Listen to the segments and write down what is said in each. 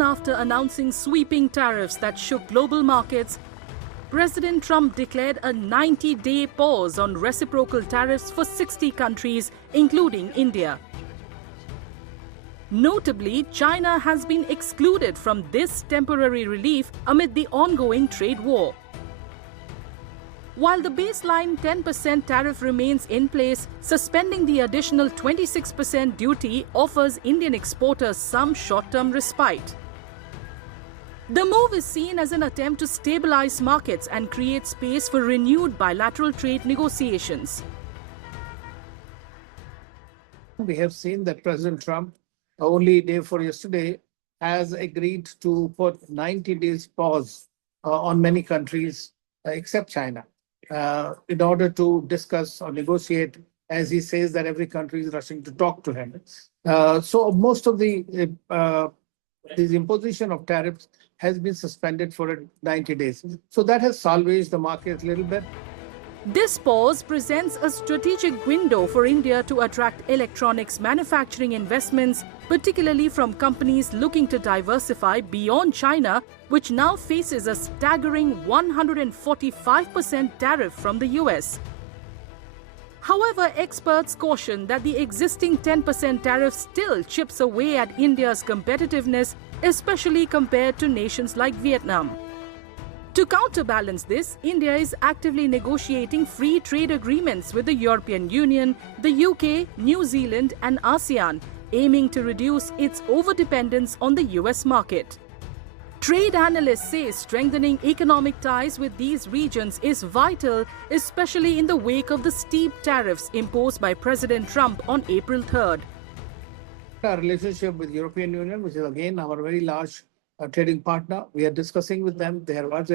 Soon after announcing sweeping tariffs that shook global markets, President Trump declared a 90-day pause on reciprocal tariffs for 60 countries, including India. Notably, China has been excluded from this temporary relief amid the ongoing trade war. While the baseline 10% tariff remains in place, suspending the additional 26% duty offers Indian exporters some short-term respite. The move is seen as an attempt to stabilise markets and create space for renewed bilateral trade negotiations. We have seen that President Trump, only day before yesterday, has agreed to put 90 days pause on many countries except China in order to discuss or negotiate, as he says that every country is rushing to talk to him. So most of the imposition of tariffs has been suspended for 90 days. So that has salvaged the market a little bit. This pause presents a strategic window for India to attract electronics manufacturing investments, particularly from companies looking to diversify beyond China, which now faces a staggering 145% tariff from the US. However, experts caution that the existing 10% tariff still chips away at India's competitiveness, especially compared to nations like Vietnam. To counterbalance this, India is actively negotiating free trade agreements with the European Union, the UK, New Zealand and ASEAN, aiming to reduce its overdependence on the US market. Trade analysts say strengthening economic ties with these regions is vital, especially in the wake of the steep tariffs imposed by President Trump on April 3rd. Our relationship with the European Union, which is again our very large trading partner, we are discussing with them. There was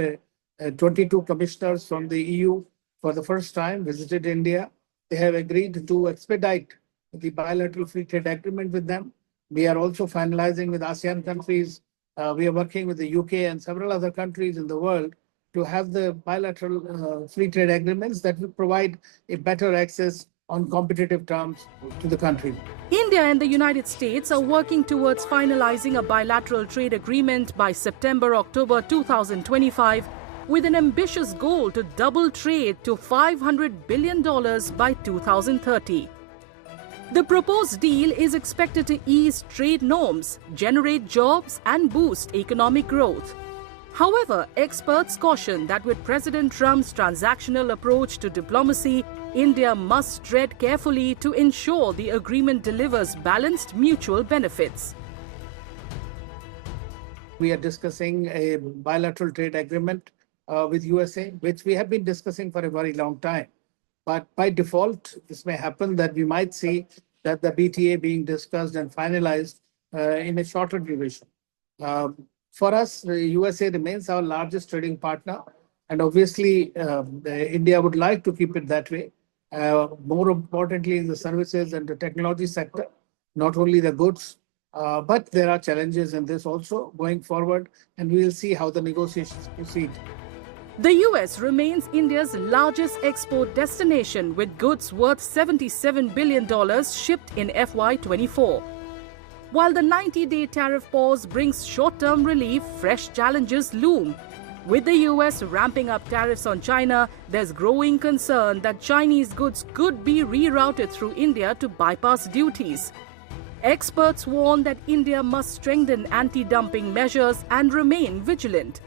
22 commissioners from the EU for the first time visited India. They have agreed to expedite the bilateral free trade agreement with them. We are also finalizing with ASEAN countries. We are working with the UK and several other countries in the world to have the bilateral free trade agreements that will provide a better access on competitive terms to the country. India and the United States are working towards finalizing a bilateral trade agreement by September-October 2025 with an ambitious goal to double trade to $500 billion by 2030. The proposed deal is expected to ease trade norms, generate jobs and boost economic growth. However, experts caution that with President Trump's transactional approach to diplomacy, India must tread carefully to ensure the agreement delivers balanced mutual benefits. We are discussing a bilateral trade agreement with USA, which we have been discussing for a very long time. But by default, this may happen that we might see that the BTA being discussed and finalized in a shorter duration. For us, the USA remains our largest trading partner, and obviously India would like to keep it that way. More importantly, in the services and the technology sector, not only the goods, but there are challenges in this also going forward, and we will see how the negotiations proceed. The US remains India's largest export destination, with goods worth $77 billion shipped in FY24. While the 90-day tariff pause brings short-term relief, fresh challenges loom. With the US ramping up tariffs on China, there's growing concern that Chinese goods could be rerouted through India to bypass duties. Experts warn that India must strengthen anti-dumping measures and remain vigilant.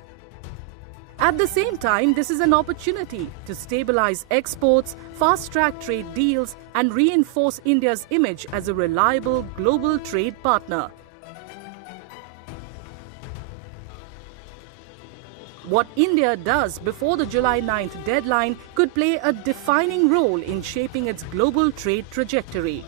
At the same time, this is an opportunity to stabilize exports, fast-track trade deals, and reinforce India's image as a reliable global trade partner. What India does before the July 9th deadline could play a defining role in shaping its global trade trajectory.